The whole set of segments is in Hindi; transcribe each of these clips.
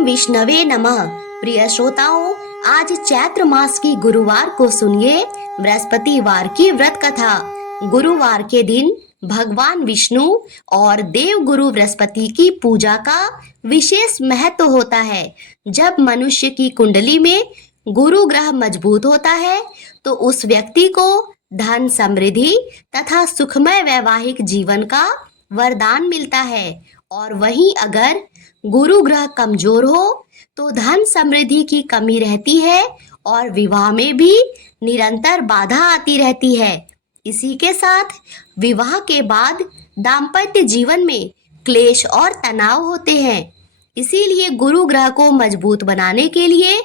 ओम विष्णवे नमः। प्रिय श्रोताओं, आज चैत्र मास की गुरुवार को सुनिए बृहस्पतिवार की व्रत कथा। गुरुवार के दिन भगवान विष्णु और देव गुरु बृहस्पति की पूजा का विशेष महत्व होता है। जब मनुष्य की कुंडली में गुरु ग्रह मजबूत होता है तो उस व्यक्ति को धन, समृद्धि तथा सुखमय वैवाहिक जीवन का वरदान मिलता है। और वहीं अगर गुरु ग्रह कमजोर हो तो धन समृद्धि की कमी रहती है और विवाह में भी निरंतर बाधा आती रहती है। इसी के साथ विवाह के बाद दाम्पत्य जीवन में क्लेश और तनाव होते हैं। इसीलिए गुरु ग्रह को मजबूत बनाने के लिए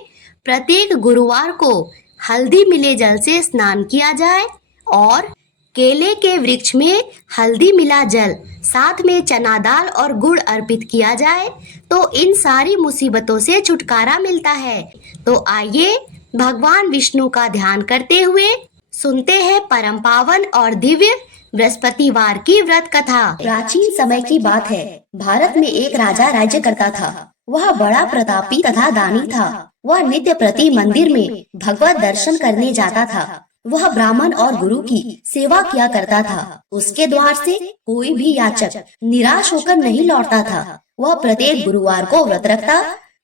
प्रत्येक गुरुवार को हल्दी मिले जल से स्नान किया जाए और केले के वृक्ष में हल्दी मिला जल साथ में चना दाल और गुड़ अर्पित किया जाए तो इन सारी मुसीबतों से छुटकारा मिलता है। तो आइए भगवान विष्णु का ध्यान करते हुए सुनते हैं परम पावन और दिव्य बृहस्पतिवार की व्रत कथा। प्राचीन समय की बात है। भारत में एक राजा राज्य करता था। वह बड़ा प्रतापी तथा दानी था। वह नित्य प्रति मंदिर में भगवत दर्शन करने जाता था। वह ब्राह्मण और गुरु की सेवा किया करता था। उसके द्वार से कोई भी याचक निराश होकर नहीं लौटता था। वह प्रत्येक गुरुवार को व्रत रखता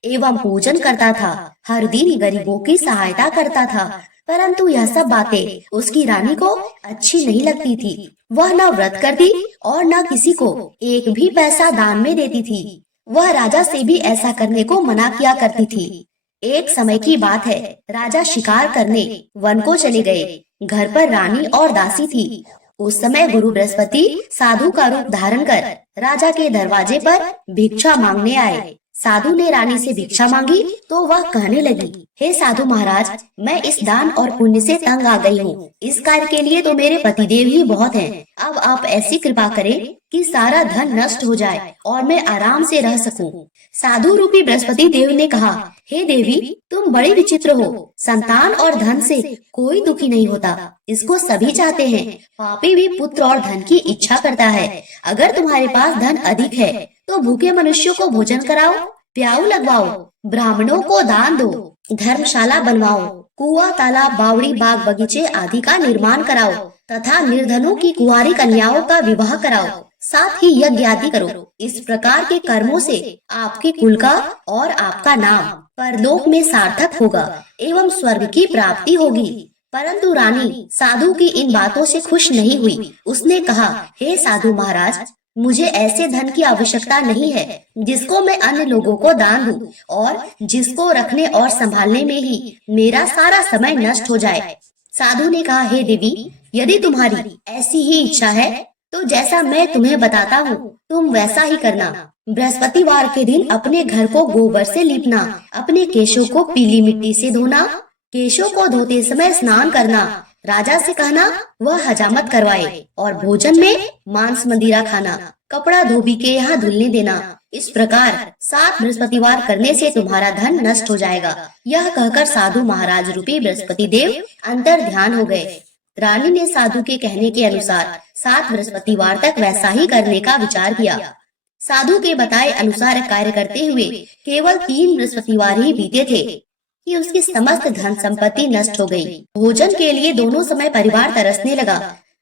एवं पूजन करता था। हर दिन गरीबों की सहायता करता था। परंतु यह सब बातें उसकी रानी को अच्छी नहीं लगती थी। वह न व्रत करती और न किसी को एक भी पैसा दान में देती थी। वह राजा से भी ऐसा करने को मना किया करती थी। एक समय की बात है। राजा शिकार करने वन को चले गए। घर पर रानी और दासी थी। उस समय गुरु बृहस्पति साधु का रूप धारण कर राजा के दरवाजे पर भिक्षा मांगने आए। साधु ने रानी से भिक्षा मांगी तो वह कहने लगी, हे साधु महाराज, मैं इस दान और पुण्य से तंग आ गई हूँ। इस कार्य के लिए तो मेरे पतिदेव ही बहुत हैं। अब आप ऐसी कृपा करें कि सारा धन नष्ट हो जाए और मैं आराम से रह सकूं। साधु रूपी बृहस्पति देव ने कहा, हे देवी, तुम बड़ी विचित्र हो। संतान और धन से कोई दुखी नहीं होता, इसको सभी चाहते हैं। पापी भी पुत्र और धन की इच्छा करता है। अगर तुम्हारे पास धन अधिक है तो भूखे मनुष्यों को भोजन कराओ, प्याऊ लगवाओ, ब्राह्मणों को दान दो, धर्मशाला बनवाओ, कुआं, तालाब, बावड़ी, बाग बगीचे आदि का निर्माण कराओ तथा निर्धनों की कुंवारी कन्याओं का विवाह कराओ, साथ ही यज्ञ आदि करो। इस प्रकार के कर्मों से आपके कुल का और आपका नाम परलोक में सार्थक होगा एवं स्वर्ग की प्राप्ति होगी। परंतु रानी साधु की इन बातों से खुश नहीं हुई। उसने कहा, हे साधु महाराज, मुझे ऐसे धन की आवश्यकता नहीं है जिसको मैं अन्य लोगों को दान दूं और जिसको रखने और संभालने में ही मेरा सारा समय नष्ट हो जाए। साधु ने कहा, हे देवी, यदि तुम्हारी ऐसी ही इच्छा है तो जैसा मैं तुम्हें बताता हूँ तुम वैसा ही करना। बृहस्पतिवार के दिन अपने घर को गोबर से लीपना, अपने केशों को पीली मिट्टी से धोना, केशों को धोते समय स्नान करना, राजा से कहना वह हजामत करवाए और भोजन में मांस मदिरा खाना, कपड़ा धोबी के यहाँ धुलने देना। इस प्रकार 7 बृहस्पतिवार करने से तुम्हारा धन नष्ट हो जाएगा। यह कहकर साधु महाराज रूपी बृहस्पति देव अंतर ध्यान हो गए। रानी ने साधु के कहने के अनुसार 7 बृहस्पतिवार तक वैसा ही करने का विचार किया। साधु के बताए अनुसार कार्य करते हुए केवल 3 बृहस्पतिवार ही बीते थे कि उसकी समस्त धन संपत्ति नष्ट हो गई। भोजन के लिए दोनों समय परिवार तरसने लगा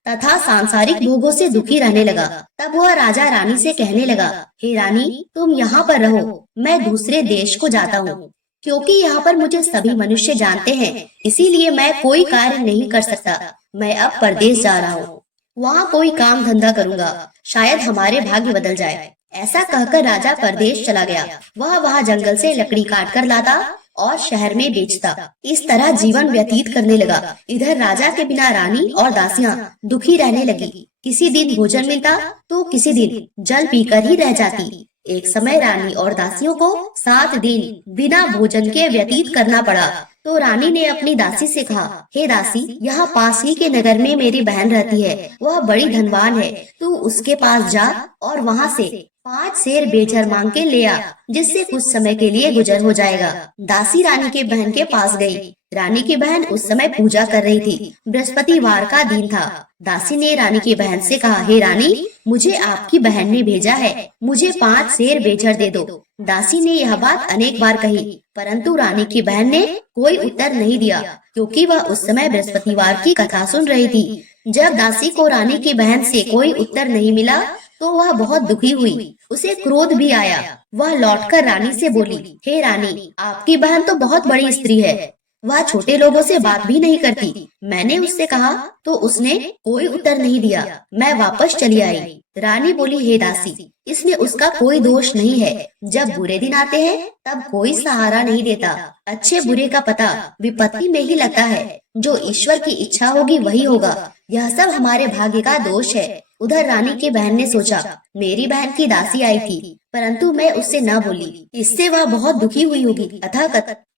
तथा सांसारिक भोगों से दुखी रहने लगा। तब वह राजा रानी से कहने लगा, हे रानी, तुम यहाँ पर रहो, मैं दूसरे देश को जाता हूँ। क्योंकि यहाँ पर मुझे सभी मनुष्य जानते हैं, इसीलिए मैं कोई कार्य नहीं कर सकता। मैं अब परदेश जा रहा हूँ, वहाँ कोई काम धंधा करूँगा, शायद हमारे भाग्य बदल जाए। ऐसा कहकर राजा परदेश चला गया। वह वहाँ जंगल से लकड़ी काट कर लाता और शहर में बेचता। इस तरह जीवन व्यतीत करने लगा। इधर राजा के बिना रानी और दासियां दुखी रहने लगी। किसी दिन भोजन मिलता तो किसी दिन जल पीकर ही रह जाती। एक समय रानी और दासियों को 7 दिन बिना भोजन के व्यतीत करना पड़ा। तो रानी ने अपनी दासी से कहा, हे दासी, यहाँ पास ही के नगर में मेरी बहन रहती है। वह बड़ी धनवान है। तू उसके पास जा और वहाँ से 5 शेर बेचर मांग के ले आ, जिससे कुछ समय के लिए गुजर हो जाएगा। दासी रानी के बहन के पास गई। रानी की बहन उस समय पूजा कर रही थी। बृहस्पतिवार का दिन था। दासी ने रानी की बहन से कहा, हे रानी, मुझे आपकी बहन ने भेजा है, मुझे 5 शेर बेचर दे दो। दासी ने यह बात अनेक बार कही, परंतु रानी की बहन ने कोई उत्तर नहीं दिया, क्योंकि वह उस समय बृहस्पतिवार की कथा सुन रही थी। जब दासी को रानी की बहन से कोई उत्तर नहीं मिला तो वह बहुत दुखी हुई। उसे क्रोध भी आया। वह लौटकर रानी से बोली, हे रानी, आपकी बहन तो बहुत बड़ी स्त्री है, वह छोटे लोगों से बात भी नहीं करती। मैंने उससे कहा तो उसने कोई उत्तर नहीं दिया। मैं वापस चली आई। रानी बोली, हे दासी, इसमें उसका कोई दोष नहीं है। जब बुरे दिन आते हैं तब कोई सहारा नहीं देता। अच्छे बुरे का पता विपत्ति में ही लगता है। जो ईश्वर की इच्छा होगी वही होगा। यह सब हमारे भाग्य का दोष है। उधर रानी की बहन ने सोचा, मेरी बहन की दासी आई थी, परंतु मैं उससे न बोली, इससे वह बहुत दुखी हुई होगी।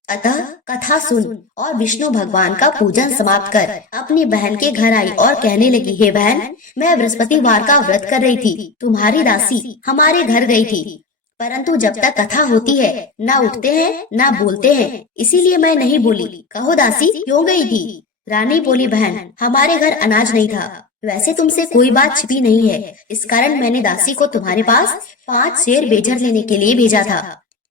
अतः कथा सुन और विष्णु भगवान का पूजन समाप्त कर अपनी बहन के घर आई और कहने लगी, हे बहन, मैं बृहस्पतिवार का व्रत कर रही थी। तुम्हारी दासी हमारे घर गई थी, परंतु जब तक कथा होती है न उठते हैं न बोलते हैं, इसीलिए मैं नहीं बोली। कहो दासी, क्यों गई थी? रानी बोली, बहन, हमारे घर अनाज नहीं था। वैसे तुमसे कोई बात छिपी नहीं है, इस कारण मैंने दासी को तुम्हारे पास 5 शेर बेचर लेने के लिए भेजा था।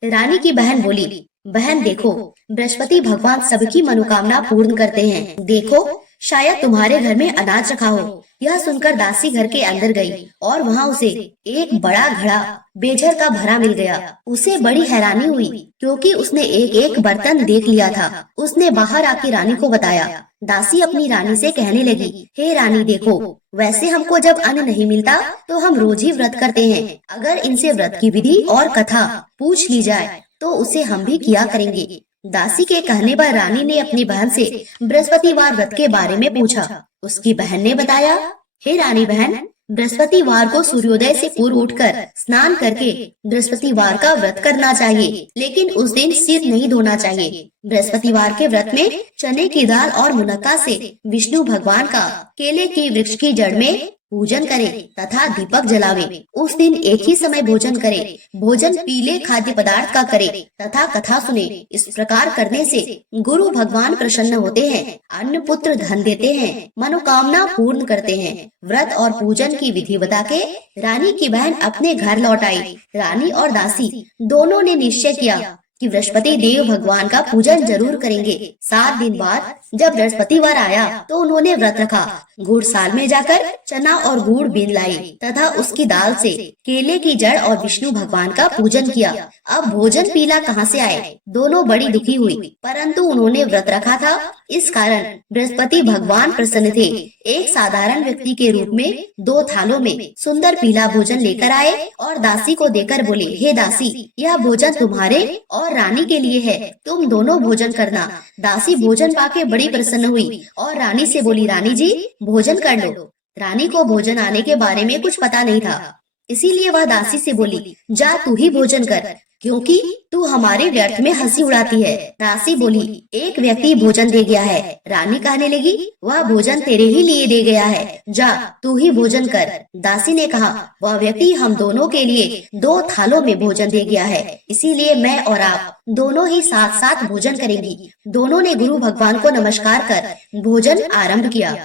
रानी की बहन बोली, बहन देखो, बृहस्पति भगवान सबकी मनोकामना पूर्ण करते हैं। देखो, शायद तुम्हारे घर में अनाज रखा हो। यह सुनकर दासी घर के अंदर गई और वहाँ उसे एक बड़ा घड़ा बेझर का भरा मिल गया। उसे बड़ी हैरानी हुई, क्योंकि उसने एक एक बर्तन देख लिया था। उसने बाहर आके रानी को बताया। दासी अपनी रानी से कहने लगी, हे रानी देखो, वैसे हमको जब अन्न नहीं मिलता तो हम रोज ही व्रत करते हैं। अगर इनसे व्रत की विधि और कथा पूछ ली जाए तो उसे हम भी किया करेंगे। दासी के कहने पर रानी ने अपनी बहन से बृहस्पतिवार व्रत के बारे में पूछा। उसकी बहन ने बताया, हे रानी बहन, बृहस्पतिवार को सूर्योदय से पूर्व उठकर स्नान करके बृहस्पतिवार का व्रत करना चाहिए, लेकिन उस दिन सिर नहीं धोना चाहिए। बृहस्पतिवार के व्रत में चने की दाल और मुनक्का से विष्णु भगवान का केले की वृक्ष की जड़ में पूजन करे तथा दीपक जलावे। उस दिन एक ही समय भोजन करे। भोजन पीले खाद्य पदार्थ का करे तथा कथा सुने। इस प्रकार करने से गुरु भगवान प्रसन्न होते हैं, अन्न पुत्र धन देते हैं, मनोकामना पूर्ण करते हैं। व्रत और पूजन की विधि बता के रानी की बहन अपने घर लौट आई। रानी और दासी दोनों ने निश्चय किया कि बृहस्पति देव भगवान का पूजन जरूर करेंगे। 7 दिन बाद जब बृहस्पतिवार आया तो उन्होंने व्रत रखा। गुड़साल में जाकर चना और गुड़ बीन लाई तथा उसकी दाल से केले की जड़ और विष्णु भगवान का पूजन किया। अब भोजन पीला कहाँ से आए? दोनों बड़ी दुखी हुई, परंतु उन्होंने व्रत रखा था, इस कारण बृहस्पति भगवान प्रसन्न थे। एक साधारण व्यक्ति के रूप में 2 थालों में सुंदर पीला भोजन लेकर आए और दासी को देकर बोले, हे दासी, यह भोजन तुम्हारे और रानी के लिए है, तुम दोनों भोजन करना। दासी भोजन पाके बड़ी प्रसन्न हुई और रानी से बोली, रानी जी, भोजन कर लो। रानी को भोजन आने के बारे में कुछ पता नहीं था, इसीलिए वह दासी से बोली, जा तू ही भोजन कर, क्योंकि तू हमारे व्यर्थ में हंसी उड़ाती है। दासी बोली, एक व्यक्ति भोजन दे गया है। रानी कहने लगी, वह भोजन तेरे ही लिए दे गया है, जा तू ही भोजन कर। दासी ने कहा, वह व्यक्ति हम दोनों के लिए 2 थालों में भोजन दे गया है, इसीलिए मैं और आप दोनों ही साथ साथ भोजन करेंगी। दोनों ने गुरु भगवान को नमस्कार कर भोजन आरंभ किया।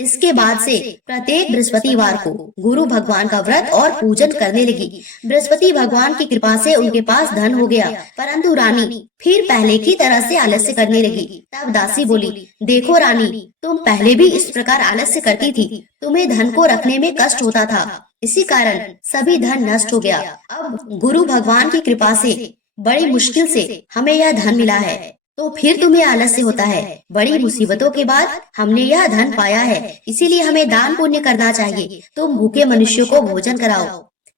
इसके बाद से प्रत्येक बृहस्पतिवार को गुरु भगवान का व्रत और पूजन करने लगी। बृहस्पति भगवान की कृपा से उनके पास धन हो गया, परंतु रानी फिर पहले की तरह से आलस्य करने लगी। तब दासी बोली, देखो रानी, तुम पहले भी इस प्रकार आलस्य करती थी, तुम्हें धन को रखने में कष्ट होता था, इसी कारण सभी धन नष्ट हो गया। अब गुरु भगवान की कृपा से बड़ी मुश्किल से हमें यह धन मिला है, तो फिर तुम्हें आलस्य होता है। बड़ी मुसीबतों के बाद हमने यह धन पाया है, इसीलिए हमें दान पुण्य करना चाहिए। तुम भूखे मनुष्यों को भोजन कराओ,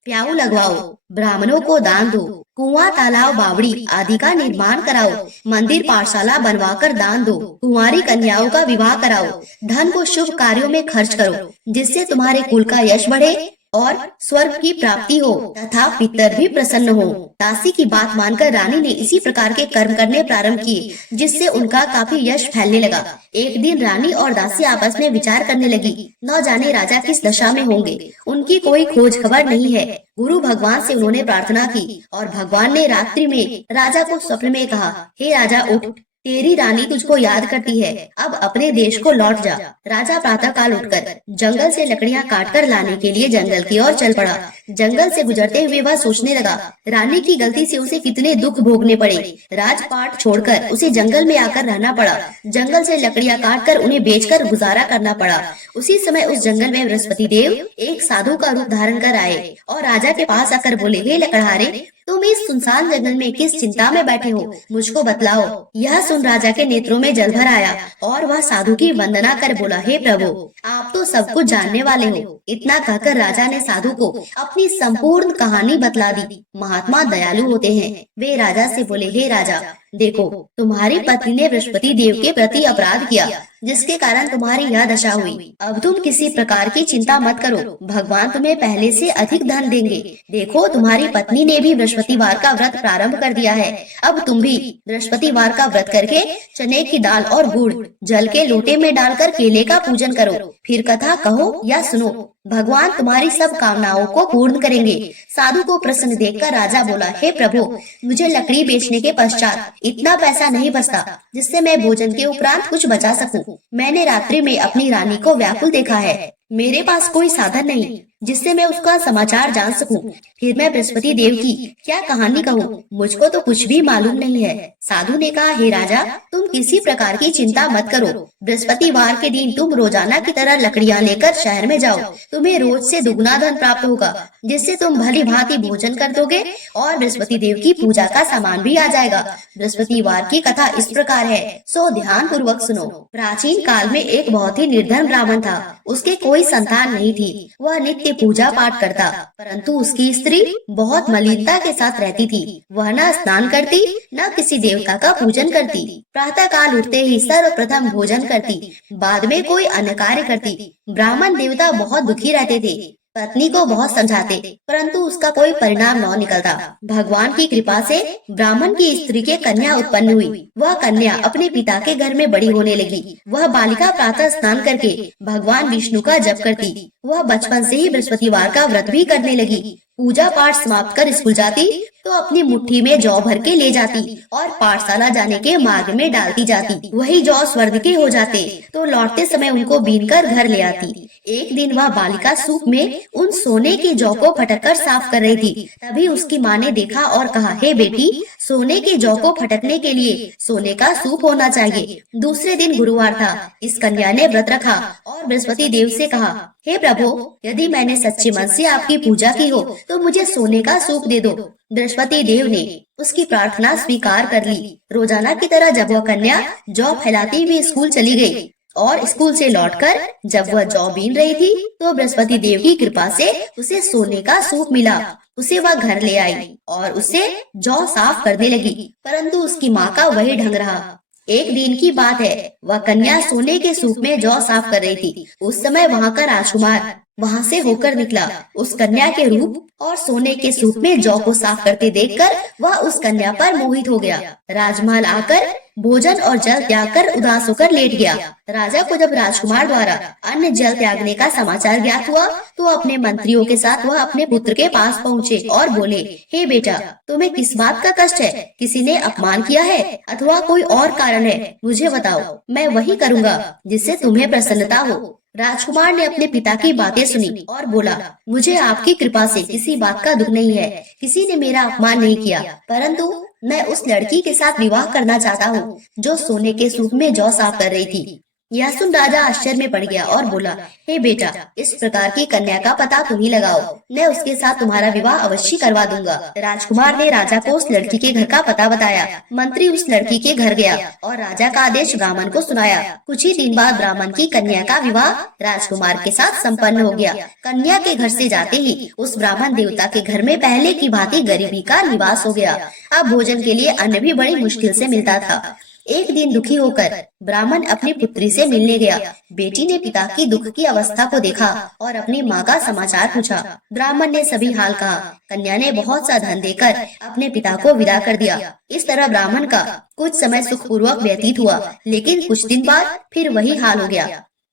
प्याऊ लगवाओ, ब्राह्मणों को दान दो, कुआं तालाब बावड़ी आदि का निर्माण कराओ, मंदिर पाठशाला बनवाकर दान दो, कुंवारी कन्याओं का विवाह कराओ, धन को शुभ कार्यों में खर्च करो, जिससे तुम्हारे कुल का यश बढ़े और स्वर्ग की प्राप्ति हो तथा पितर भी प्रसन्न हो। दासी की बात मानकर रानी ने इसी प्रकार के कर्म करने प्रारंभ किए, जिससे उनका काफी यश फैलने लगा। एक दिन रानी और दासी आपस में विचार करने लगी, न जाने राजा किस दशा में होंगे, उनकी कोई खोज खबर नहीं है। गुरु भगवान से उन्होंने प्रार्थना की और भगवान ने रात्रि में राजा को स्वप्न में कहा, हे राजा उठ, तेरी रानी तुझको याद करती है, अब अपने देश को लौट जा। राजा प्रातः काल उठकर जंगल से लकड़ियां काट कर लाने के लिए जंगल की ओर चल पड़ा। जंगल से गुजरते हुए वह सोचने लगा, रानी की गलती से उसे कितने दुख भोगने पड़े। राजपाट छोड़कर उसे जंगल में आकर रहना पड़ा। जंगल से लकड़ियां काट कर उन्हें बेचकर गुजारा करना पड़ा। उसी समय उस जंगल में बृहस्पति देव एक साधु का रूप धारण कर आए और राजा के पास आकर बोले, हे लकड़हारे, तुम इस सुनसान जंगल में किस चिंता में बैठे हो, मुझको बतलाओ। यह सुन राजा के नेत्रों में जल भर आया और वह साधु की वंदना कर बोला, हे प्रभु, आप तो सब कुछ जानने वाले हो। इतना कहकर राजा ने साधु को अपनी संपूर्ण कहानी बतला दी। महात्मा दयालु होते हैं। वे राजा से बोले, हे राजा, देखो, तुम्हारी पत्नी ने बृहस्पति देव के प्रति अपराध किया, जिसके कारण तुम्हारी यह दशा हुई। अब तुम किसी प्रकार की चिंता मत करो, भगवान तुम्हें पहले से अधिक धन देंगे। देखो, तुम्हारी पत्नी ने भी बृहस्पतिवार का व्रत प्रारंभ कर दिया है। अब तुम भी बृहस्पतिवार का व्रत करके चने की दाल और गुड़ जल के लोटे में डालकर केले का पूजन करो, फिर कथा कहो या सुनो। भगवान तुम्हारी सब कामनाओं को पूर्ण करेंगे। साधु को प्रसन्न देखकर राजा बोला, हे प्रभु, मुझे लकड़ी बेचने के पश्चात इतना पैसा नहीं बचता जिससे मैं भोजन के उपरांत कुछ बचा सकूं। मैंने रात्रि में अपनी रानी को व्याकुल देखा है। मेरे पास कोई साधन नहीं जिससे मैं उसका समाचार जान सकूं। फिर मैं बृहस्पति देव की क्या कहानी कहूँ, मुझको तो कुछ भी मालूम नहीं है। साधु ने कहा, हे राजा, तुम किसी प्रकार की चिंता मत करो। बृहस्पतिवार के दिन तुम रोजाना की तरह लकड़ियाँ लेकर शहर में जाओ। तुम्हें रोज से दुगना धन प्राप्त होगा, जिससे तुम भली भांति भोजन कर दोगे और बृहस्पति देव की पूजा का सामान भी आ जाएगा। बृहस्पतिवार की कथा इस प्रकार है, सो ध्यान पूर्वक सुनो। प्राचीन काल में एक बहुत ही निर्धन ब्राह्मण था। उसके कोई संतान नहीं थी। वह नित्य पूजा पाठ करता, परंतु उसकी स्त्री बहुत मलिनता के साथ रहती थी। वह न स्नान करती, न किसी देवता का पूजन करती। प्रातः काल उठते ही सर्वप्रथम भोजन करती, बाद में कोई अन्य कार्य करती। ब्राह्मण देवता बहुत दुखी रहते थे। पत्नी को बहुत समझाते, परंतु उसका कोई परिणाम न निकलता। भगवान की कृपा से ब्राह्मण की स्त्री के कन्या उत्पन्न हुई। वह कन्या अपने पिता के घर में बड़ी होने लगी। वह बालिका प्रातः स्नान करके भगवान विष्णु का जप करती। वह बचपन से ही बृहस्पतिवार का व्रत भी करने लगी। पूजा पाठ समाप्त कर स्कूल जाती तो अपनी मुट्ठी में जौ भर के ले जाती और पाठशाला जाने के मार्ग में डालती जाती। वही जौ स्वर्ग के हो जाते तो लौटते समय उनको बीन कर घर ले आती। एक दिन वह बालिका सूप में उन सोने के जौ को फटक कर साफ कर रही थी। तभी उसकी माँ ने देखा और कहा, हे बेटी, सोने के जौ को फटकने के लिए सोने का सूप होना चाहिए। दूसरे दिन गुरुवार था। इस कन्या ने व्रत रखा और बृहस्पति देव से कहा, हे प्रभु, यदि मैंने सच्चे मन से आपकी पूजा की हो तो मुझे सोने का सूप दे दो। बृहस्पति देव ने उसकी प्रार्थना स्वीकार कर ली। रोजाना की तरह जब वह कन्या जौ फैलाती हुई स्कूल चली गई और स्कूल से लौटकर जब वह जौ बीन रही थी तो बृहस्पति देव की कृपा से उसे सोने का सूप मिला। उसे वह घर ले आई और उसे जौ साफ करने लगी, परंतु उसकी माँ का वही ढंग रहा। एक दिन की बात है, वह कन्या सोने के सूप में जौ साफ कर रही थी। उस समय वहाँ का राजकुमार वहाँ से होकर निकला। उस कन्या के रूप और सोने के सूप में जौ को साफ करते देखकर वह उस कन्या पर मोहित हो गया। राजमहल आकर भोजन और जल त्याग कर उदास होकर लेट गया। राजा को जब राजकुमार द्वारा अन्न जल त्यागने का समाचार ज्ञात हुआ तो अपने मंत्रियों के साथ वह अपने पुत्र के पास पहुँचे और बोले, हे बेटा, तुम्हें किस बात का कष्ट है? किसी ने अपमान किया है अथवा कोई और कारण है? मुझे बताओ, मैं वही करूँगा जिससे तुम्हें प्रसन्नता हो। राजकुमार ने अपने पिता की बातें सुनी और बोला, मुझे आपकी कृपा से किसी बात का दुख नहीं है। किसी ने मेरा अपमान नहीं किया, परंतु मैं उस लड़की के साथ विवाह करना चाहता हूँ जो सोने के सूप में जौ साफ कर रही थी। यह सुन राजा आश्चर्य में पड़ गया और बोला, हे बेटा, इस प्रकार की कन्या का पता तुम ही लगाओ, मैं उसके साथ तुम्हारा विवाह अवश्य करवा दूंगा। राजकुमार ने राजा को उस लड़की के घर का पता बताया। मंत्री उस लड़की के घर गया और राजा का आदेश ब्राह्मण को सुनाया। कुछ ही दिन बाद ब्राह्मण की कन्या का विवाह राजकुमार के साथ संपन्न हो गया। कन्या के घर से जाते ही उस ब्राह्मण देवता के घर में पहले की भांति गरीबी का निवास हो गया। अब भोजन के लिए अन्न भी बड़ी मुश्किल से मिलता था। एक दिन दुखी होकर ब्राह्मण अपनी पुत्री से मिलने गया। बेटी ने पिता की दुख की अवस्था को देखा और अपनी माँ का समाचार पूछा। ब्राह्मण ने सभी हाल कहा। कन्या ने बहुत सा धन देकर अपने पिता को विदा कर दिया। इस तरह ब्राह्मण का कुछ समय सुखपूर्वक व्यतीत हुआ, लेकिन कुछ दिन बाद फिर वही हाल हो गया।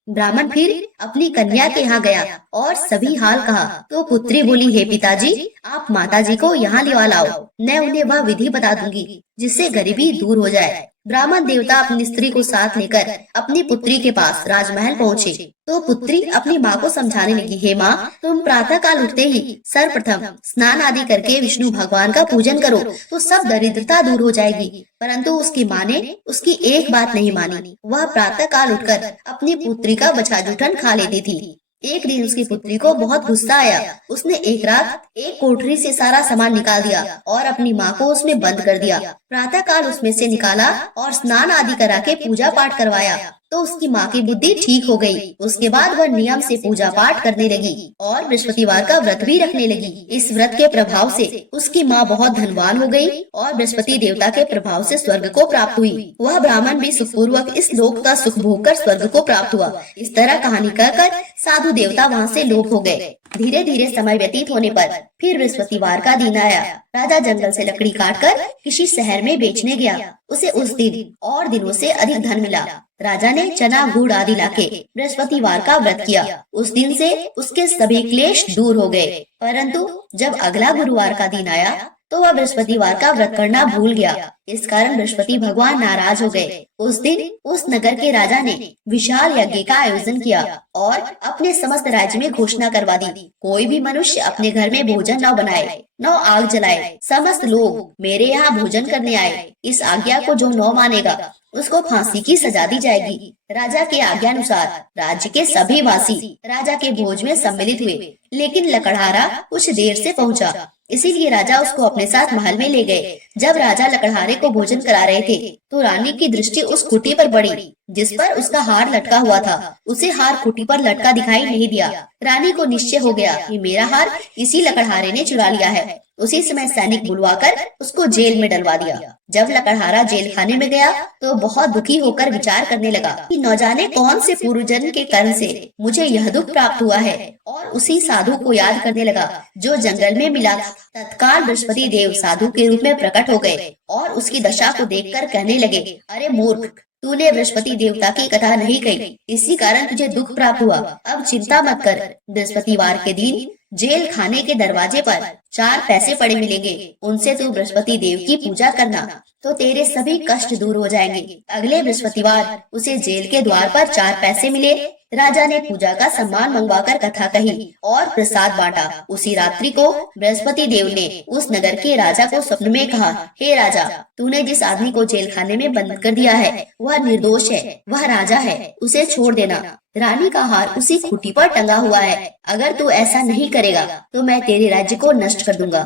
ब्राह्मण फिर अपनी कन्या के यहाँ गया और सभी हाल कहा तो पुत्री बोली, हे पिताजी, आप माताजी को यहाँ लिवा लाओ, मैं उन्हें वह विधि बता दूंगी जिससे गरीबी दूर हो जाए। ब्राह्मण देवता अपनी स्त्री को साथ लेकर अपनी पुत्री के पास राजमहल पहुँचे तो पुत्री अपनी माँ को समझाने लगी, हे माँ, तुम प्रातः काल उठते ही सर्वप्रथम स्नान आदि करके विष्णु भगवान का पूजन करो तो सब दरिद्रता दूर हो जाएगी। परंतु उसकी माँ ने उसकी एक बात नहीं मानी। वह प्रातः काल उठकर अपनी पुत्री का बछा जूठन खा लेती थी। एक दिन उसकी पुत्री को बहुत गुस्सा आया। उसने एक रात एक कोठरी से सारा सामान निकाल दिया और अपनी माँ को उसमें बंद कर दिया। प्रातः काल उसमें से निकाला और स्नान आदि करा के पूजा पाठ करवाया तो उसकी माँ की बुद्धि ठीक हो गई। उसके बाद वह नियम से पूजा पाठ करने लगी और बृहस्पतिवार का व्रत भी रखने लगी। इस व्रत के प्रभाव से उसकी माँ बहुत धनवान हो गई और बृहस्पति देवता के प्रभाव से स्वर्ग को प्राप्त हुई। वह ब्राह्मण भी सुखपूर्वक इस लोक का सुख भोग कर स्वर्ग को प्राप्त हुआ। इस तरह कहानी कहकर साधु देवता वहाँ से लोप हो गए। धीरे धीरे समय व्यतीत होने पर फिर बृहस्पतिवार का दिन आया। राजा जंगल से लकड़ी काटकर किसी शहर में बेचने गया। उसे उस दिन और दिनों से अधिक धन मिला। राजा ने चना गुड़ आदि लाके बृहस्पतिवार का व्रत किया। उस दिन से उसके सभी क्लेश दूर हो गए। परंतु जब अगला गुरुवार का दिन आया तो वह बृहस्पतिवार का व्रत करना भूल गया। इस कारण बृहस्पति भगवान नाराज हो गए। उस दिन उस नगर के राजा ने विशाल यज्ञ का आयोजन किया और अपने समस्त राज्य में घोषणा करवा दी, कोई भी मनुष्य अपने घर में भोजन न बनाए, न आग जलाए। समस्त लोग मेरे यहाँ भोजन करने आए। इस आज्ञा को जो न मानेगा उसको फांसी की सजा दी जाएगी। राजा के आज्ञा अनुसार राज्य के सभी वासी राजा के भोज में सम्मिलित हुए, लेकिन लकड़हारा कुछ देर से पहुंचा, इसीलिए राजा उसको अपने साथ महल में ले गए। जब राजा लकड़हारे को भोजन करा रहे थे तो रानी की दृष्टि उस खूंटी पर पड़ी जिस पर उसका हार लटका हुआ था। उसे हार खूंटी पर लटका दिखाई नहीं दिया। रानी को निश्चय हो गया कि मेरा हार इसी लकड़हारे ने चुरा लिया है। उसी समय सैनिक बुलवाकर उसको जेल में डलवा दिया। जब लकड़हारा जेल खाने में गया तो बहुत दुखी होकर विचार करने लगा कि न जाने कौन से पूर्व जन्म के कर्म से मुझे यह दुख प्राप्त हुआ है, और उसी साधु को याद करने लगा जो जंगल में मिला था। तत्काल बृहस्पति देव साधु के रूप में प्रकट हो गए और उसकी दशा को देखकर कहने लगे, अरे मूर्ख, तूने बृहस्पति देवता की कथा नहीं कही, इसी कारण तुझे दुख प्राप्त हुआ। अब चिंता मत कर, बृहस्पतिवार के दिन जेल खाने के दरवाजे पर 4 पैसे पड़े मिलेंगे, उनसे तू बृहस्पति देव की पूजा करना तो तेरे सभी कष्ट दूर हो जाएंगे। अगले बृहस्पतिवार उसे जेल के द्वार पर 4 पैसे मिले। राजा ने पूजा का सम्मान मंगवाकर कथा कही और प्रसाद बांटा। उसी रात्रि को बृहस्पति देव ने उस नगर के राजा को स्वप्न में कहा, हे राजा, तूने जिस आदमी को जेल खाने में बंद कर दिया है वह निर्दोष है, वह राजा है, उसे छोड़ देना। रानी का हार उसी खूंटी पर टंगा हुआ है। अगर तू ऐसा नहीं करेगा तो मैं तेरे राज्य को नष्ट कर दूंगा।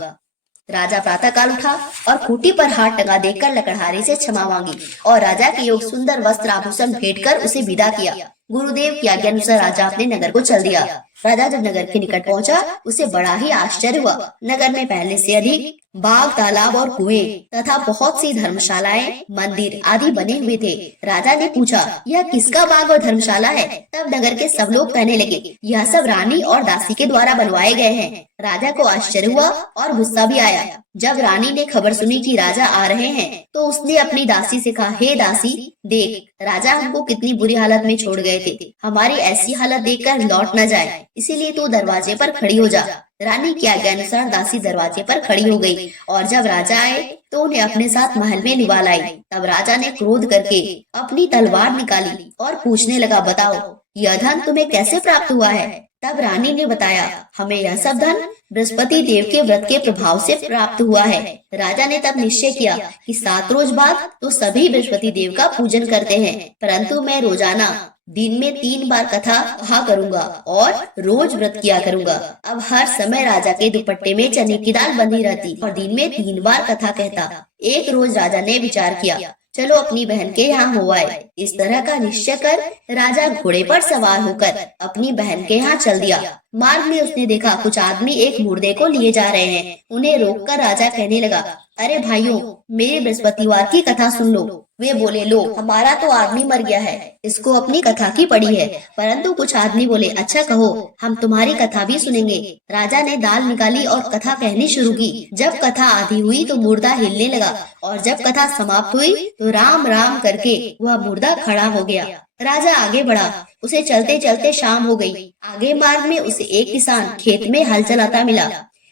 राजा प्रातः काल उठा और खूंटी पर हार टंगा देखकर लकड़हारे से क्षमा मांगी और राजा के योग सुंदर वस्त्र आभूषण भेंट कर उसे विदा किया। गुरुदेव की आज्ञा अनुसार राजा अपने नगर को चल दिया। राजा जब नगर के निकट पहुंचा उसे बड़ा ही आश्चर्य हुआ। नगर में पहले से अधिक बाग, तालाब और कुएं तथा बहुत सी धर्मशालाएं, मंदिर आदि बने हुए थे। राजा ने पूछा, यह किसका बाग और धर्मशाला है? तब नगर के सब लोग कहने लगे, यह सब रानी और दासी के द्वारा बनवाए गए हैं। राजा को आश्चर्य हुआ और गुस्सा भी आया। जब रानी ने खबर सुनी कि राजा आ रहे हैं तो उसने अपनी दासी से कहा, हे दासी, देख, राजा हमको कितनी बुरी हालत में छोड़ गए थे। हमारी ऐसी हालत देखकर लौट न जाए, इसीलिए तू दरवाजे पर खड़ी हो जा। रानी की आज्ञा अनुसार दासी दरवाजे पर खड़ी हो गई और जब राजा आए तो उन्हें अपने साथ महल में लिवा लाई। तब राजा ने क्रोध करके अपनी तलवार निकाली और पूछने लगा, बताओ, यह धन तुम्हें कैसे प्राप्त हुआ है? तब रानी ने बताया, हमें यह सब धन बृहस्पति देव के व्रत के प्रभाव से प्राप्त हुआ है। राजा ने तब निश्चय किया कि 7 रोज बाद तो सभी बृहस्पति देव का पूजन करते हैं, परंतु मैं रोजाना दिन में 3 बार कथा कहा करूंगा और रोज व्रत किया करूंगा। अब हर समय राजा के दुपट्टे में चने की दाल बंधी रहती और दिन में 3 बार कथा कहता। एक रोज राजा ने विचार किया, चलो अपनी बहन के यहाँ हो आए। इस तरह का निश्चय कर राजा घोड़े पर सवार होकर अपनी बहन के यहाँ चल दिया। मार्ग में उसने देखा कुछ आदमी एक मुर्दे को लिए जा रहे हैं। उन्हें रोककर राजा कहने लगा, अरे भाइयों, मेरे बृहस्पतिवार की कथा सुन लो। वे बोले, लो, हमारा तो आदमी मर गया है, इसको अपनी कथा की पड़ी है। परंतु कुछ आदमी बोले, अच्छा कहो, हम तुम्हारी कथा भी सुनेंगे। राजा ने दाल निकाली और कथा कहनी शुरू की। जब कथा आधी हुई तो मुर्दा हिलने लगा और जब कथा समाप्त हुई तो राम राम करके वह मुर्दा खड़ा हो गया। राजा आगे बढ़ा। उसे चलते चलते शाम हो गई। आगे मार्ग में उसे एक किसान खेत में हल चलाता मिला।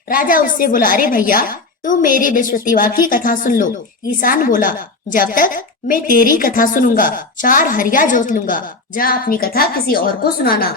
राजा उससे बोला, अरे भैया, तुम मेरी बृहस्पतिवार की कथा सुन लो। किसान बोला, जब तक मैं तेरी कथा सुनूंगा 4 हरिया जोत लूंगा। जा अपनी कथा किसी और को सुनाना।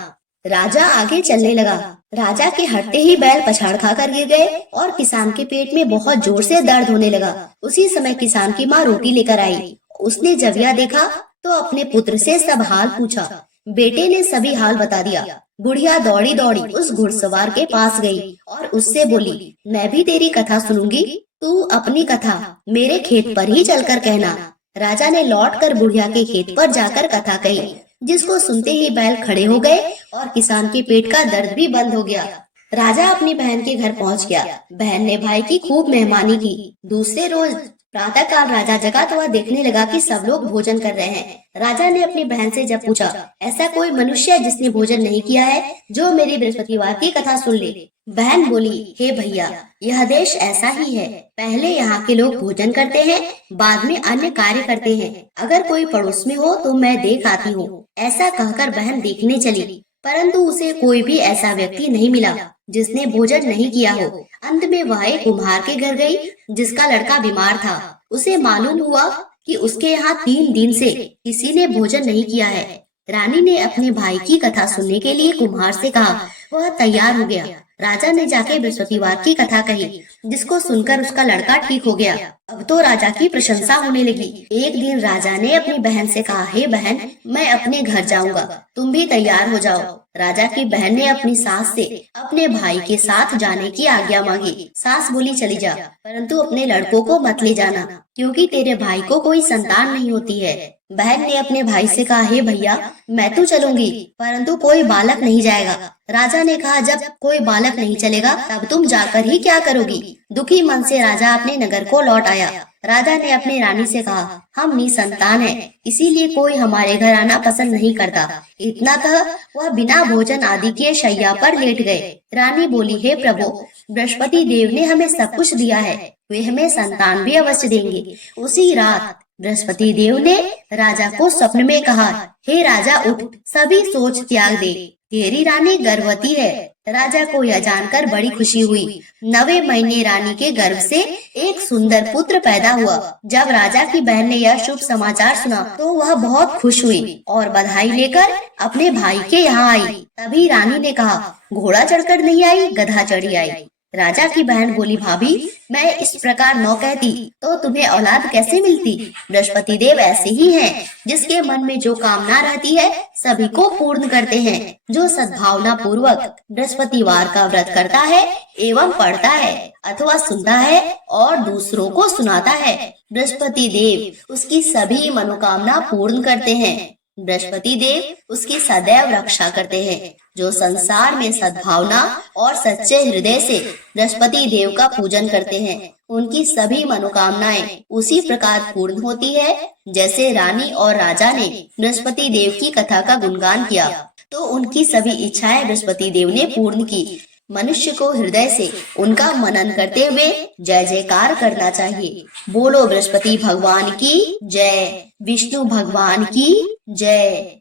राजा आगे चलने लगा। राजा के हटते ही बैल पछाड़ खाकर गिर गए और किसान के पेट में बहुत जोर से दर्द होने लगा। उसी समय किसान की माँ रोटी लेकर आई। उसने जब यह देखा तो अपने पुत्र से सब हाल पूछा। बेटे ने सभी हाल बता दिया। बुढ़िया दौड़ी दौड़ी उस घुड़सवार के पास गई और उससे बोली, मैं भी तेरी कथा सुनूंगी, तू अपनी कथा मेरे खेत पर ही चलकर कहना। राजा ने लौटकर बुढ़िया के खेत पर जाकर कथा कही, जिसको सुनते ही बैल खड़े हो गए और किसान के पेट का दर्द भी बंद हो गया। राजा अपनी बहन के घर पहुंच गया। बहन ने भाई की खूब मेहमानी की। दूसरे रोज प्रातः काल राजा जगा तो वह देखने लगा कि सब लोग भोजन कर रहे हैं। राजा ने अपनी बहन से जब पूछा, ऐसा कोई मनुष्य है जिसने भोजन नहीं किया है, जो मेरी बृहस्पतिवार की कथा सुन ले। बहन बोली, हे भैया, यह देश ऐसा ही है। पहले यहाँ के लोग भोजन करते हैं, बाद में अन्य कार्य करते हैं। अगर कोई पड़ोस में हो तो मैं देख आती हूँ। ऐसा कहकर बहन देखने चली, परंतु उसे कोई भी ऐसा व्यक्ति नहीं मिला जिसने भोजन नहीं किया हो। अंत में वह एक कुम्हार के घर गई, जिसका लड़का बीमार था। उसे मालूम हुआ कि उसके यहाँ 3 दिन से किसी ने भोजन नहीं किया है। रानी ने अपने भाई की कथा सुनने के लिए कुम्हार से कहा। वह तैयार हो गया। राजा ने जाके बृहस्पतिवार की कथा कही, जिसको सुनकर उसका लड़का ठीक हो गया। अब तो राजा की प्रशंसा होने लगी। एक दिन राजा ने अपनी बहन से कहा, हे बहन, मैं अपने घर जाऊंगा, तुम भी तैयार हो जाओ। राजा की बहन ने अपनी सास से अपने भाई के साथ जाने की आज्ञा मांगी। सास बोली, चली जा, परंतु अपने लड़कों को मत ले जाना, क्योंकि तेरे भाई को कोई संतान नहीं होती है। बहन ने अपने भाई से कहा, हे भैया, मैं तो चलूंगी, परंतु कोई बालक नहीं जाएगा। राजा ने कहा, जब कोई बालक नहीं चलेगा तब तुम जाकर ही क्या करोगी। दुखी मन से राजा अपने नगर को लौट आया। राजा ने अपनी रानी से कहा, हम निसंतान हैं, इसीलिए कोई हमारे घर आना पसंद नहीं करता। इतना कह वह बिना भोजन आदि के शैया पर लेट गए। रानी बोली, हे प्रभु, बृहस्पति देव ने हमें सब कुछ दिया है, वे हमें संतान भी अवश्य देंगे। उसी रात बृहस्पति देव ने राजा को स्वप्न में कहा, हे राजा, उठ, सभी सोच त्याग दे, तेरी रानी गर्भवती है। राजा को यह जानकर बड़ी खुशी हुई। 9वें महीने रानी के गर्भ से एक सुंदर पुत्र पैदा हुआ। जब राजा की बहन ने यह शुभ समाचार सुना तो वह बहुत खुश हुई और बधाई लेकर अपने भाई के यहाँ आई। तभी रानी ने कहा, घोड़ा चढ़कर नहीं आई, गधा चढ़ी आई। राजा की बहन बोली, भाभी, मैं इस प्रकार न कहती तो तुम्हें औलाद कैसे मिलती। बृहस्पति देव ऐसे ही हैं, जिसके मन में जो कामना रहती है सभी को पूर्ण करते हैं। जो सद्भावना पूर्वक बृहस्पतिवार का व्रत करता है एवं पढ़ता है अथवा सुनता है और दूसरों को सुनाता है, बृहस्पति देव उसकी सभी मनोकामना पूर्ण करते हैं। बृहस्पति देव उसकी सदैव रक्षा करते हैं। जो संसार में सद्भावना और सच्चे हृदय से बृहस्पति देव का पूजन करते हैं, उनकी सभी मनोकामनाएं उसी प्रकार पूर्ण होती है जैसे रानी और राजा ने बृहस्पति देव की कथा का गुणगान किया तो उनकी सभी इच्छाएं बृहस्पति देव ने पूर्ण की। मनुष्य को हृदय से उनका मनन करते हुए जय जयकार करना चाहिए। बोलो बृहस्पति भगवान की जय, विष्णु भगवान की जय।